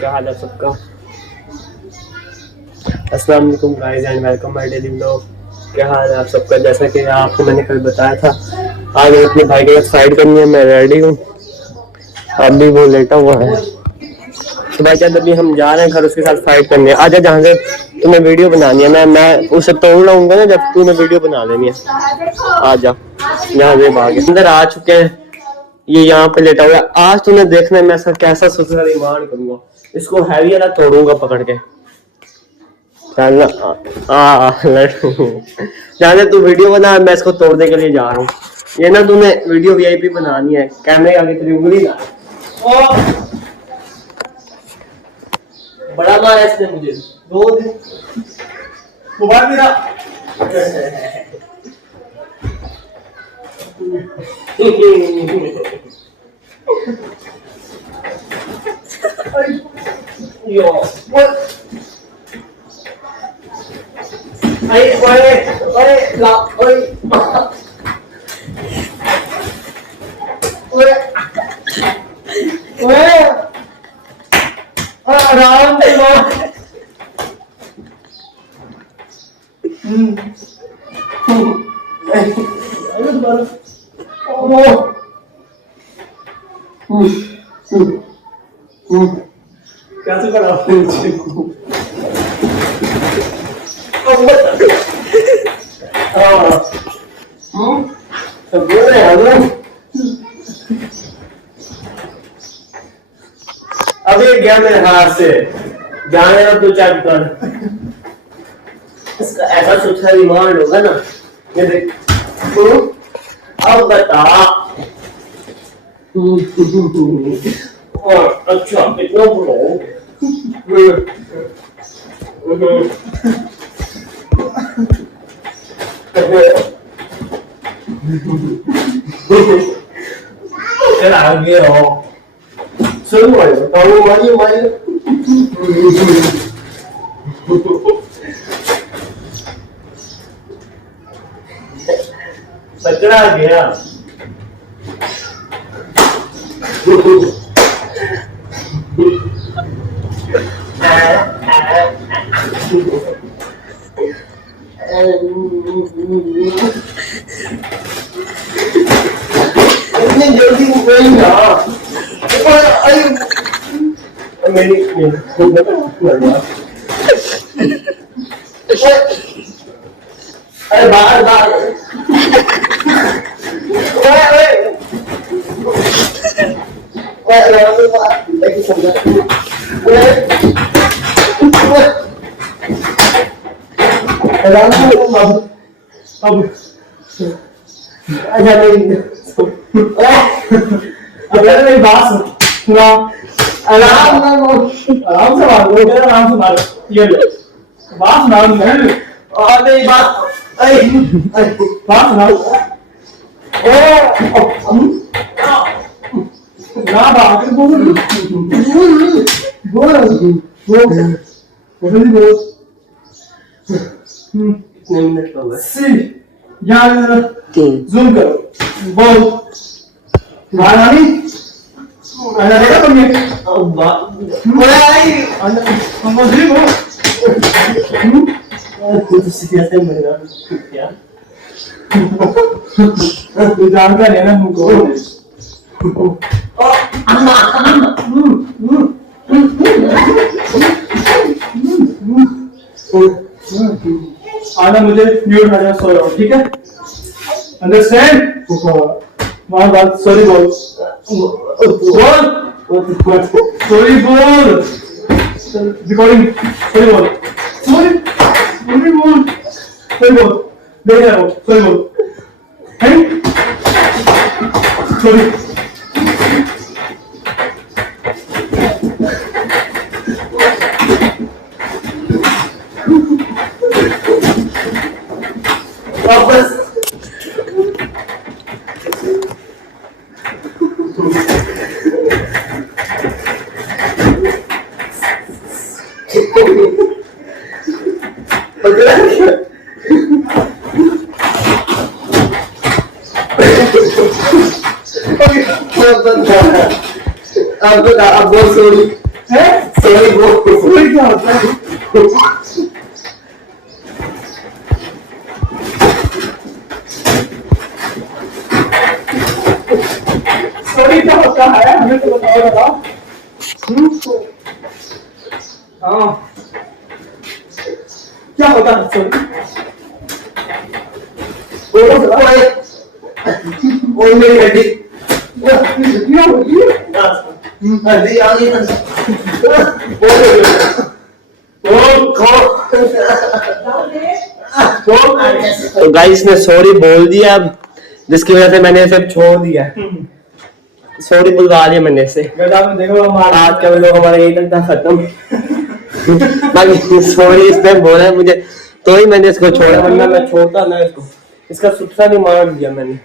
क्या हाल है सबका। अस्सलाम वालेकुम guys and welcome my daily vlog. क्या हाल है आप सबका। जैसा कि आपको मैंने कल बताया था, आज मैं अपने भाई के साथ फाइट करनी है। मैं रेडी हूँ, अभी वो लेटा हुआ है। तो भाई क्या अभी हम जा रहे हैं घर, उसके साथ फाइट करने। आजा, जहाँ से तुम्हें वीडियो बनानी है मैं उसे तोड़ लाऊंगा ना, जब तुम्हें वीडियो बना लेनी है। आजा, यहाँ से भागे अंदर आ चुके हैं। ये यहाँ पे लेटा हुआ है। आज तुम्हें देखना है मैं इसका कैसा सुथरा रिमांड करूंगा। इसको हैवी वाला तोड़ूंगा पकड़ के। चलना जाने तू वीडियो बना, मैं इसको तोड़ने के लिए जा रहा हूँ। ये ना तूने वीडियो वीआईपी बनानी है, कैमरे आगे तेरी उंगली ना। ओ बड़ा मारा इसने मुझे 2 दिन मोबाइल मेरा। यो अरे ला आराम से लो। कैसे करा अब ये गया मेरे हाथ से। जाने ना तू चेक कर, इसका ऐसा सुथरा रिमांड होगा ना। ये देख अब बता। और अच्छा कितना बुरा चला गया हो सुन भाई पकड़ा गया। इतनी जल्दी नहीं ना मेरी अरे बाहर बाहर मेरी बात सुना। आराम से मारो ये बात सुना। मेरी बात बात सुना। ना बात बोल कितने मिनट हो गए। यहाँ जूम करो बोल महारानी देखा तुमने क्या जानता है ना तुमको। आना मुझे म्यूट हो जाए, सो रहा हूँ ठीक है। अंडरस्टैंड। वहाँ बात सॉरी बोल सॉरी बोल रिकॉर्डिंग सॉरी बोल सॉरी बोल देख रहा हो सॉरी बोल सॉरी। वापस अब बहुत सॉरी है। सॉरी ब्रो, क्या होता है? सॉरी क्या होता है, हमें तो बताओ। हाँ क्या होता है सॉरी? ओए मेरी हड्डी तो गाइस ने सॉरी बोल दिया अब, जिसकी वजह से मैंने इसे छोड़ दिया। सॉरी बुलवा दिया मैंने इसे। देखो आज का लोग हमारा 1 घंटा खत्म। बाकी सॉरी इसने बोला मुझे तो ही मैंने इसको छोड़ा, वरना मैं छोड़ता ना इसको। इसका सुत्ता नहीं मार दिया मैंने।